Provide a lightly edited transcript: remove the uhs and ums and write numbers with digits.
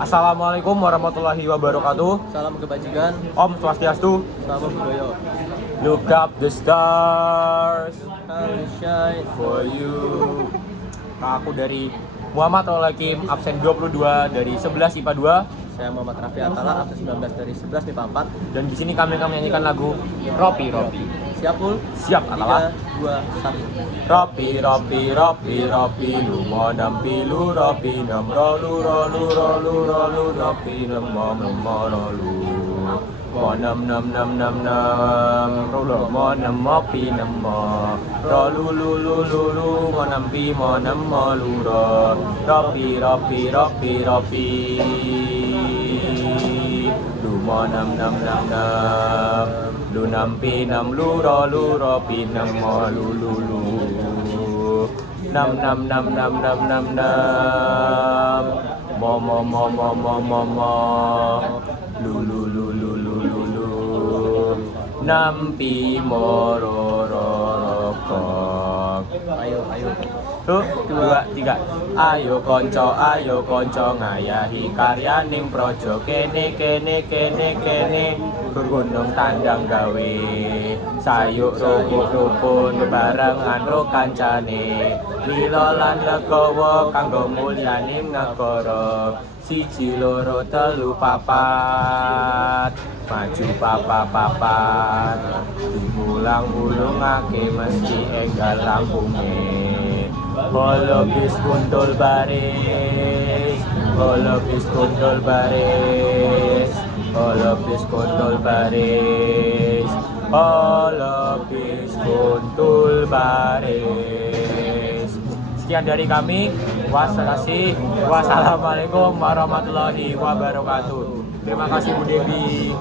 Assalamualaikum warahmatullahi wabarakatuh. Salam kebajikan, Om Swastiastu. salam budaya. Look up the stars I'll shine for you. Aku dari Muhammad Olakim, absen 22 dari 11 IPA 2. Saya Muhammad Raffi Atala, absen 19 dari 11 MIPA 4. Dan di sini kami akan menyanyikan lagu Ropi Ropi. Siap, Pul? Siap, Atala. 3, 2, 1. Ropi Ropi Ropi Ropi lu mo nam pilu Ropi nam rolu rolu rolu rolu Ropi nam mo rolu mo nam rolu mo nam mo pi nam mo rolu lu mo nam pi mo nam mo lu ro Ropi Ropi Ropi Ropi lu mo nam lu nam pi nam lu ro pi nam mo lu nam mo lu nam pi mo ro kok. Ayo. 1, 2, 3. Ayo konco ngayahi karyaning projo kene gunung tandang gawe sayuk rukun barengan ro kancane lilo lan legowo kanggo mulyaning negara 1 2 3 4 maju papat dimulang-mulungake mesti enggal lampunge holobis kuntul baris holobis kuntul baris holobis kuntul baris holobis kuntul baris. Sekian dari kami. Wassalamualaikum warahmatullahi wabarakatuh. Terima kasih Bu Devi.